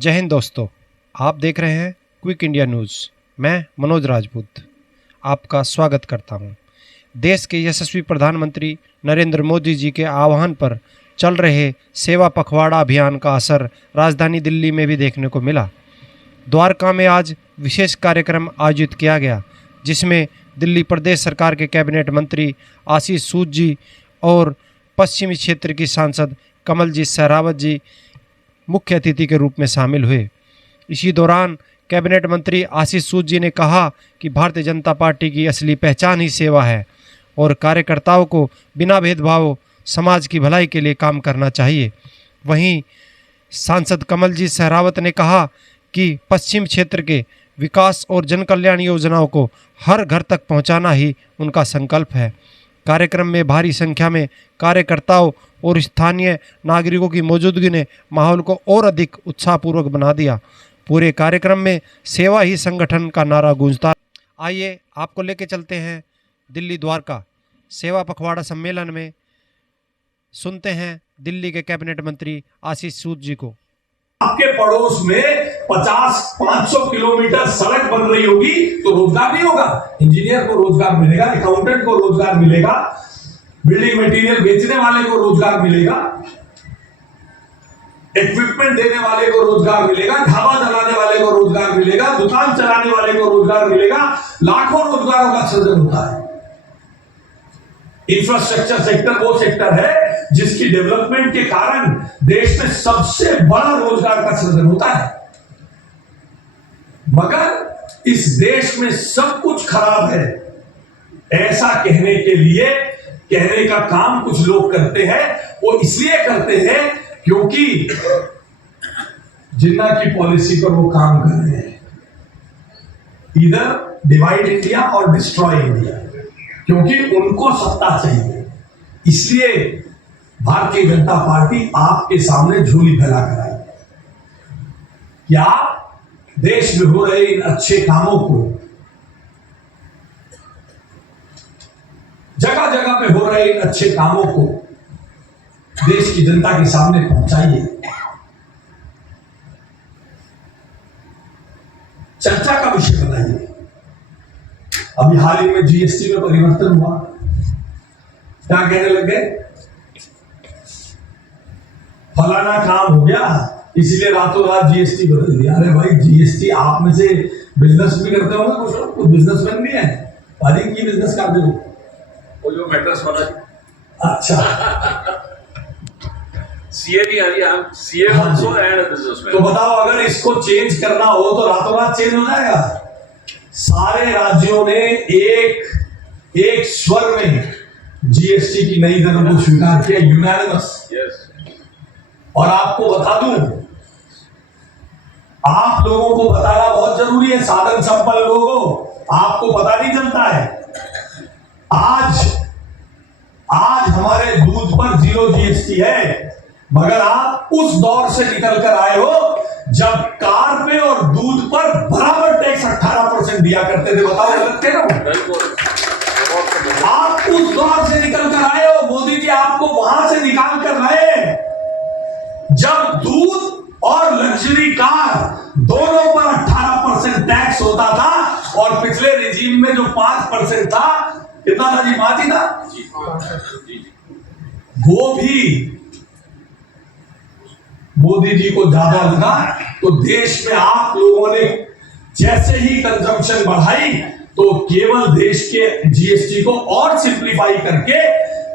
जय हिंद दोस्तों, आप देख रहे हैं क्विक इंडिया न्यूज़। मैं मनोज राजपूत आपका स्वागत करता हूं। देश के यशस्वी प्रधानमंत्री नरेंद्र मोदी जी के आह्वान पर चल रहे सेवा पखवाड़ा अभियान का असर राजधानी दिल्ली में भी देखने को मिला। द्वारका में आज विशेष कार्यक्रम आयोजित किया गया, जिसमें दिल्ली प्रदेश सरकार के कैबिनेट मंत्री आशीष सूद जी और पश्चिमी क्षेत्र की सांसद कमलजीत सहरावत जी मुख्य अतिथि के रूप में शामिल हुए। इसी दौरान कैबिनेट मंत्री आशीष सूद जी ने कहा कि भारतीय जनता पार्टी की असली पहचान ही सेवा है और कार्यकर्ताओं को बिना भेदभाव समाज की भलाई के लिए काम करना चाहिए। वहीं सांसद कमलजीत सहरावत ने कहा कि पश्चिम क्षेत्र के विकास और जन कल्याण योजनाओं को हर घर तक पहुंचाना ही उनका संकल्प है। कार्यक्रम में भारी संख्या में कार्यकर्ताओं और स्थानीय नागरिकों की मौजूदगी ने माहौल को और अधिक उत्साहपूर्वक बना दिया। पूरे कार्यक्रम में सेवा ही संगठन का नारा गूंजता। आइए आपको लेके चलते हैं दिल्ली द्वारका सेवा पखवाड़ा सम्मेलन में। सुनते हैं दिल्ली के कैबिनेट मंत्री आशीष सूद जी को। आपके पड़ोस में 50-500 किलोमीटर सड़क बन रही होगी तो रोजगार नहीं होगा। इंजीनियर को रोजगार मिलेगा, अकाउंटेंट को रोजगार मिलेगा, बिल्डिंग मटेरियल बेचने वाले को रोजगार मिलेगा, इक्विपमेंट देने वाले को रोजगार मिलेगा, ढाबा चलाने वाले को रोजगार मिलेगा, दुकान चलाने वाले को रोजगार मिलेगा। लाखों रोजगारों का सृजन होता है। इंफ्रास्ट्रक्चर सेक्टर वो सेक्टर है जिसकी डेवलपमेंट के कारण देश में सबसे बड़ा रोजगार का सृजन होता है। मगर इस देश में सब कुछ खराब है, ऐसा कहने का काम कुछ लोग करते हैं। वो इसलिए करते हैं क्योंकि जिन्ना की पॉलिसी पर वो काम कर रहे हैं, इधर डिवाइड इंडिया और डिस्ट्रॉय इंडिया, क्योंकि उनको सत्ता चाहिए। इसलिए भारतीय जनता पार्टी आपके सामने झोली फैला कर आई कि आप देश में हो रहे इन अच्छे कामों को, जगह जगह पे हो रहे इन अच्छे कामों को देश की जनता के सामने पहुंचाइए। चर्चा का विषय बनाइए। अभी हाल ही में जीएसटी में परिवर्तन हुआ, क्या कहने लग गए? फलाना काम हो गया इसीलिए रातों रात जीएसटी बदल दिया। अरे भाई, जीएसटी आप में से बिजनेस भी करते होंगे, कुछ बिजनेसमैन भी है, भारी की बिजनेस करते हो, वो जो मैट्रेस वाला। अच्छा, सीए नहीं आ रही, हम सीए आल्सो एंड बिजनेसमैन। तो बताओ, अगर इसको चेंज करना हो तो रातों रात चेंज हो जाएगा? सारे राज्यों ने एक स्वर में जीएसटी की नई दर को स्वीकार किया, यूनानिमस। और आपको बता दूं, आप लोगों को बताना बहुत जरूरी है, साधन संपन्न लोगों, आपको पता नहीं चलता है। आज हमारे दूध पर 0 जीएसटी है, मगर आप उस दौर से निकल कर आए हो जब कार पे और दूध पर बराबर टैक्स 18% दिया करते थे। बताओ, गलत थे ना? आप उस दौर से निकल कर आए हो। मोदी जी आपको वहां से निकाल कर लाए जब दूध और लग्जरी कार दोनों पर 18% टैक्स होता था, और पिछले रिजीम में जो 5% था, कितना था जी? 5 ही था। वो भी मोदी जी को ज्यादा लगा, तो देश में आप लोगों ने जैसे ही कंजम्पशन बढ़ाई तो केवल देश के जीएसटी को और सिंप्लीफाई करके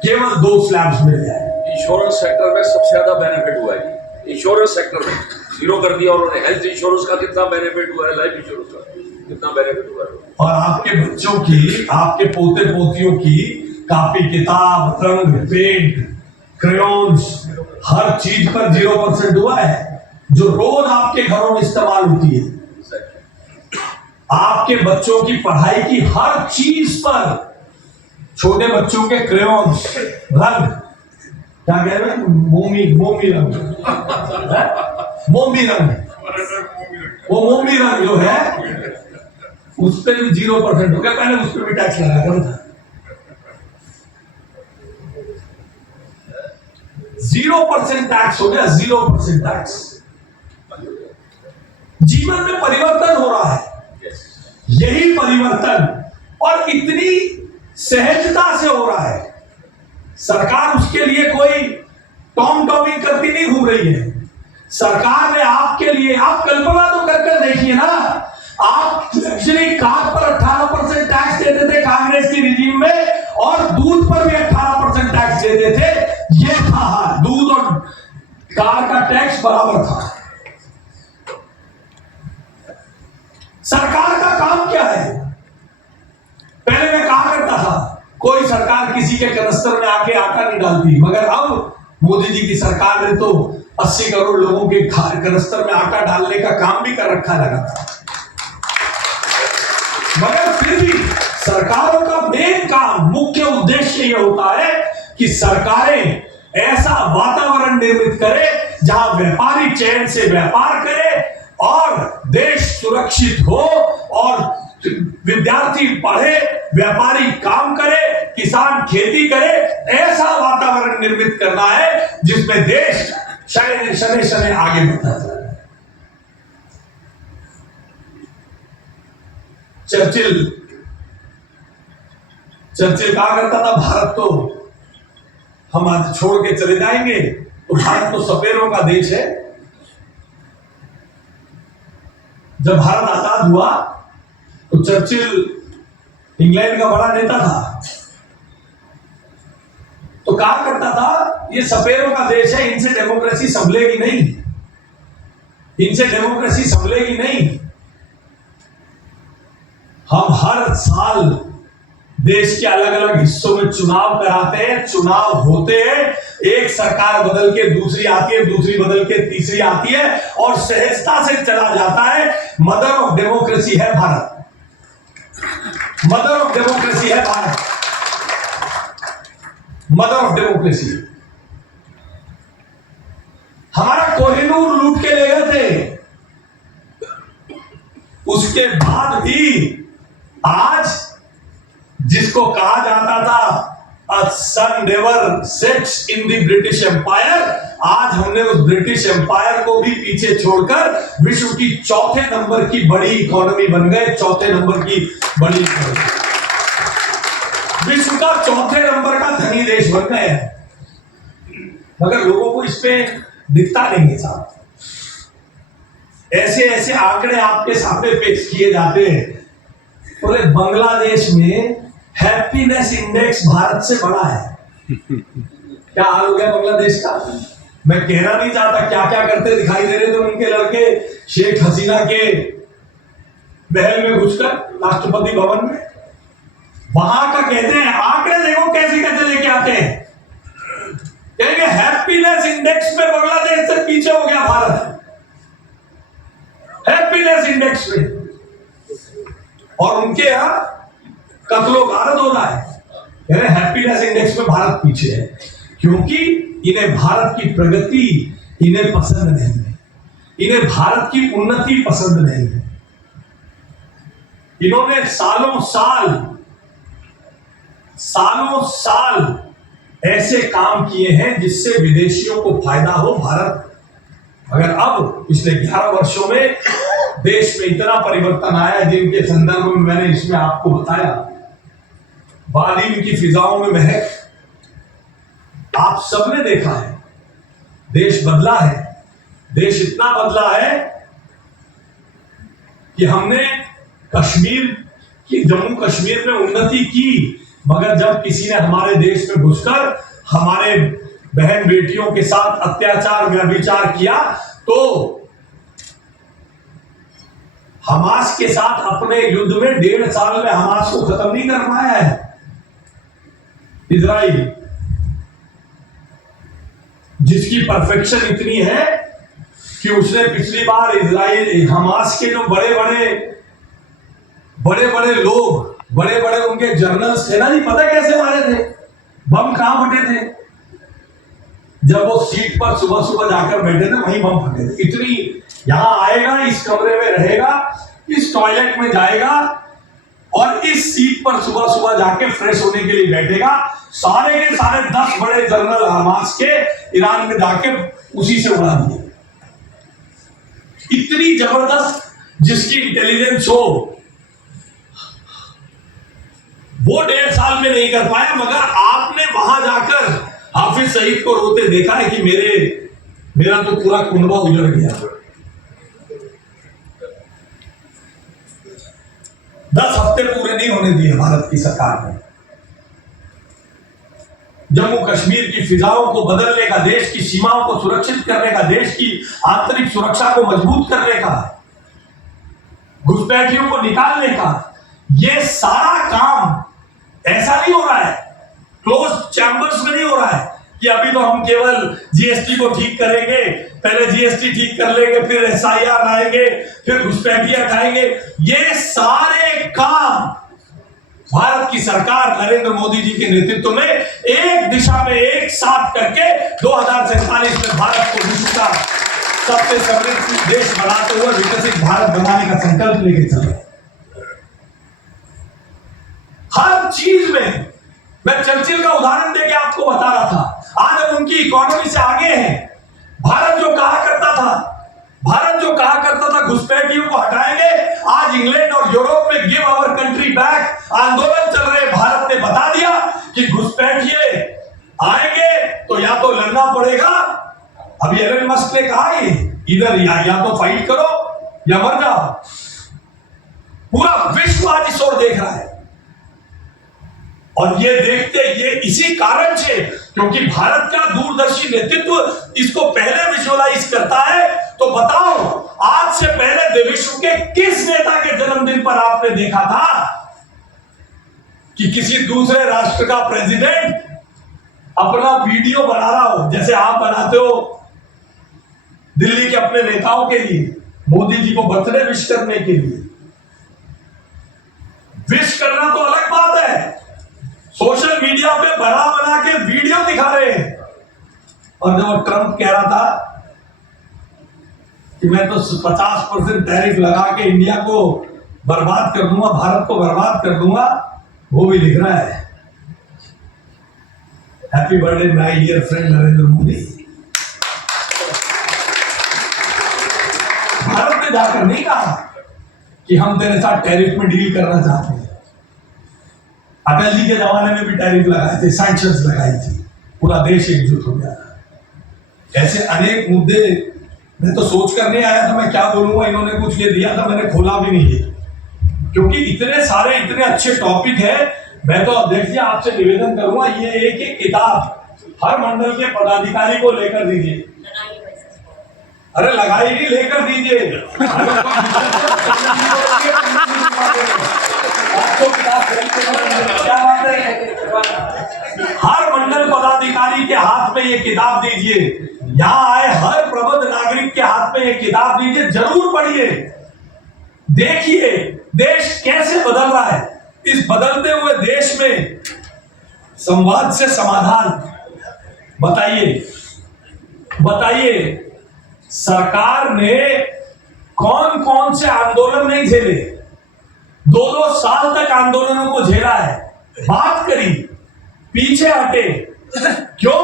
केवल 2 स्लैब्स मिल जाए। इंश्योरेंस सेक्टर में सबसे ज्यादा बेनिफिट हुआ है। इंश्योरेंस सेक्टर में 0 कर दिया उन्होंने। हेल्थ इंश्योरेंस का कितना बेनिफिट हुआ है, लाइफ इंश्योरेंस का कितना बेनिफिट हुआ है। और आपके बच्चों की, आपके पोते पोतियों की कॉपी किताब, रंग, पेंट, क्रेयॉन्स, हर चीज पर 0% हुआ है, जो रोज आपके घरों में इस्तेमाल होती है। आपके बच्चों की पढ़ाई की हर चीज पर, छोटे बच्चों के क्रेयॉन्स, रंग, क्या कह रहे हैं, मोमी रंग, मोमी रंग, वो मोमी रंग जो है उस पर भी 0% हो गया। पहले उस पर भी टैक्स लगा करो था। 0% टैक्स हो गया, 0% टैक्स। जीवन में परिवर्तन हो रहा है। यही परिवर्तन और इतनी सहजता से हो रहा है, सरकार उसके लिए कोई टॉम टॉमिंग करती नहीं घूम रही है। सरकार ने आपके लिए, आप कल्पना तो कर देखिए ना, आप लग्जरी कार पर 18% टैक्स देते थे कांग्रेस की रिजीम में, और दूध पर भी 18% टैक्स देते थे। ये था हाल, दूध और कार का टैक्स बराबर था। सरकार का काम क्या है? पहले मैं कहा करता था कोई सरकार किसी के कनस्तर में आके आटा नहीं डालती, मगर अब मोदी जी की सरकार ने तो 80 करोड़ लोगों के कनस्तर में आटा डालने का काम भी कर रखा लगा था। मगर फिर भी सरकारों का मेन काम, मुख्य उद्देश्य यह होता है कि सरकारें ऐसा वातावरण निर्मित करे जहां व्यापारी चैन से व्यापार करे और देश सुरक्षित हो, और विद्यार्थी पढ़े, व्यापारी काम करे, किसान खेती करे। ऐसा वातावरण निर्मित करना है जिसमें देश शने शने आगे बढ़ता जाए। चर्चिल कहा करता था भारत तो हम आज छोड़ के चले जाएंगे, तो भारत तो सपेरों का देश है। जब भारत आजाद हुआ तो चर्चिल इंग्लैंड का बड़ा नेता था, तो कहा करता था ये सपेरों का देश है, इनसे डेमोक्रेसी संभलेगी नहीं, इनसे डेमोक्रेसी संभलेगी नहीं। हम हर साल देश के अलग अलग हिस्सों में चुनाव कराते हैं, चुनाव होते हैं, एक सरकार बदल के दूसरी आती है, दूसरी बदल के तीसरी आती है, और सहजता से चला जाता है। मदर ऑफ डेमोक्रेसी है भारत, मदर ऑफ डेमोक्रेसी है भारत, मदर ऑफ डेमोक्रेसी। हमारा कोहिनूर लूट के ले गए थे, उसके बाद भी आज जिसको कहा जाता था a sun never sets in the British Empire, आज हमने उस ब्रिटिश एम्पायर को भी पीछे छोड़कर विश्व की चौथे नंबर की बड़ी इकोनॉमी बन गए। चौथे नंबर की बड़ी इकोनॉमी, विश्व का चौथे नंबर का धनी देश बन गए हैं। मगर लोगों को इस पे दिखता नहीं है साहब। ऐसे ऐसे आंकड़े आपके सामने पेश किए जाते हैं। बोले बांग्लादेश में हैप्पीनेस इंडेक्स भारत से बड़ा है। क्या हाल हो गया बांग्लादेश का? मैं कहना नहीं चाहता क्या क्या करते दिखाई दे रहे थे उनके लड़के शेख हसीना के महल में घुसकर राष्ट्रपति भवन में। वहां का कहते हैं आंकड़े देखो कैसे कैसे लेके आते हैं, कहेंगे हैप्पीनेस इंडेक्स में बांग्लादेश से पीछे हो गया भारत, हैप्पीनेस इंडेक्स में। और उनके यहां कत्लो गारत हो रहा है, हैप्पीनेस इंडेक्स में भारत पीछे है, क्योंकि इन्हें भारत की प्रगति इन्हें पसंद नहीं है, इन्हें भारत की उन्नति पसंद नहीं है। इन्होंने सालों साल ऐसे काम किए हैं जिससे विदेशियों को फायदा हो भारत। मगर अब पिछले 11 वर्षों में देश में इतना परिवर्तन आया जिनके संदर्भ में मैंने इसमें आपको बताया। बालीम की फिजाओं में महक आप सबने देखा है। देश बदला है, देश इतना बदला है कि हमने कश्मीर की, जम्मू कश्मीर में उन्नति की, मगर जब किसी ने हमारे देश में घुसकर हमारे बहन बेटियों के साथ अत्याचार व्यभिचार किया तो हमास के साथ अपने युद्ध में 1.5 साल में हमास को खत्म नहीं कर पाया है इजराइल, जिसकी परफेक्शन इतनी है कि उसने पिछली बार इजराइल हमास के जो बड़े लोग, बड़े उनके जर्नल्स थे ना जी, पता कैसे मारे थे? बम कहां फटे थे? जब वो सीट पर सुबह जाकर बैठे थे वहीं बम फटे थे। इतनी, यहां आएगा, इस कमरे में रहेगा, इस टॉयलेट में जाएगा और इस सीट पर सुबह जाके फ्रेश होने के लिए बैठेगा। सारे के सारे 10 बड़े जनरल हमास के ईरान में जाके उसी से उड़ा दिए। इतनी जबरदस्त जिसकी इंटेलिजेंस हो, वो 1.5 साल में नहीं कर पाया, मगर आपने वहां जाकर हाफिज सईद को रोते देखा है कि मेरा तो पूरा कुनबा उजड़ गया। 10 हफ्ते पूरे नहीं होने दिए भारत की सरकार ने जम्मू कश्मीर की फिजाओं को बदलने का, देश की सीमाओं को सुरक्षित करने का, देश की आंतरिक सुरक्षा को मजबूत करने का, घुसपैठियों को निकालने का। यह सारा काम ऐसा नहीं हो रहा है, क्लोज चैम्बर्स में नहीं हो रहा है कि अभी तो हम केवल जीएसटी को ठीक करेंगे, पहले जीएसटी ठीक कर लेंगे, फिर एसआईआर लाएंगे, फिर घुसपैठियां हटाएंगे। ये सारे काम भारत की सरकार नरेंद्र मोदी जी के नेतृत्व में एक दिशा में एक साथ करके 2047 में भारत को विश्व का सबसे समृद्ध देश बनाते हुए विकसित भारत बनाने का संकल्प लेके चले। हर चीज में मैं चर्चिल का उदाहरण देके आपको बता रहा था, आज हम उनकी इकोनॉमी से आगे हैं। भारत जो कहा करता था घुसपैठियों को हटाएंगे, आज इंग्लैंड और यूरोप में गिव आवर कंट्री बैक आंदोलन चल रहे। भारत ने बता दिया कि घुसपैठिए आएंगे तो या तो लड़ना पड़ेगा। अभी एलन मस्क ने कहा इधर या तो फाइट करो या मर जाओ। पूरा विश्व आज इस ओर देख रहा है और ये इसी कारण से, क्योंकि भारत का दूरदर्शी नेतृत्व इसको पहले विजुअलाइज करता है। तो बताओ, आज से पहले विश्व के किस नेता के जन्मदिन पर आपने देखा था कि किसी दूसरे राष्ट्र का प्रेसिडेंट अपना वीडियो बना रहा हो, जैसे आप बनाते हो दिल्ली के अपने नेताओं के लिए, मोदी जी को बर्थडे विश करने के लिए। विश करना तो अलग बात है, सोशल मीडिया पे बना के वीडियो दिखा रहे हैं। और जब ट्रंप कह रहा था कि मैं तो 50% टैरिफ लगा के इंडिया को बर्बाद कर दूंगा, भारत को बर्बाद कर दूंगा, वो भी लिख रहा है happy birthday my dear friend Narendra Modi. Bharat ने जाकर नहीं कहा कि हम तेरे साथ टैरिफ में डील करना चाहते हैं। अटल जी के जमाने में भी टैरिफ लगाए थे, सैंक्शंस लगाई थी, पूरा देश एकजुट हो गया था। ऐसे अनेक मुद्दे मैं तो सोच कर नहीं आया था मैं क्या बोलूंगा, इन्होंने कुछ ये दिया था, मैंने खोला भी नहीं है, क्योंकि इतने सारे इतने अच्छे टॉपिक है। मैं तो देखिए आपसे निवेदन करूंगा, ये एक एक किताब हर मंडल के पदाधिकारी को लेकर दीजिए। अरे लगाएगी, लेकर दीजिए। क्या बात है, हर मंडल पदाधिकारी के हाथ में ये किताब दीजिए, यहां आए हर प्रबुद्ध नागरिक के हाथ में ये किताब दीजिए, जरूर पढ़िए, देखिए देश कैसे बदल रहा है। इस बदलते हुए देश में संवाद से समाधान। बताइए सरकार ने कौन कौन से आंदोलन नहीं झेले, 2-2 साल तक आंदोलनों को झेला है, बात करी, पीछे हटे। क्यों?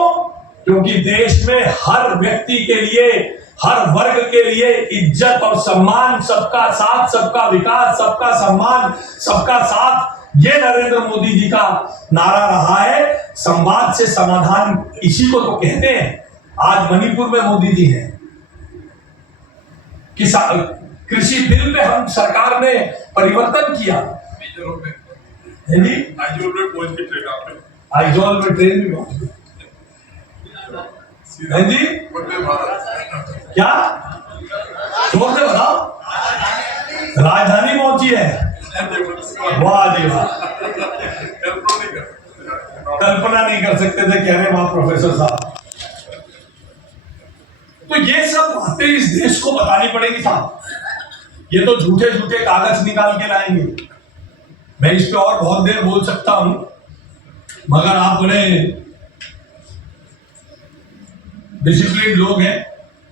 क्योंकि देश में हर व्यक्ति के लिए, हर वर्ग के लिए इज्जत और सम्मान, सबका साथ, सबका विकास, सबका सम्मान, सबका साथ, ये नरेंद्र मोदी जी का नारा रहा है। संवाद से समाधान इसी को तो कहते हैं। आज मणिपुर में मोदी जी हैं, कृषि बिल में हम सरकार ने परिवर्तन किया। आइजोल में ट्रेन भी पहुंच गई जी। क्या जोर से बताओ, राजधानी पहुंची है। वाह जी वाह, कल्पना नहीं कर सकते थे, कह रहे वाह प्रोफेसर साहब। तो ये सब बातें इस देश को बतानी पड़ेगी साहब, ये तो झूठे झूठे कागज निकाल के लाएंगे। मैं इस पे और बहुत देर बोल सकता हूं, मगर आप बड़े डिसिप्लिन लोग हैं,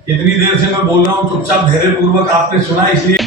इतनी देर से मैं बोल रहा हूं, चुपचाप धैर्य पूर्वक आपने सुना, इसलिए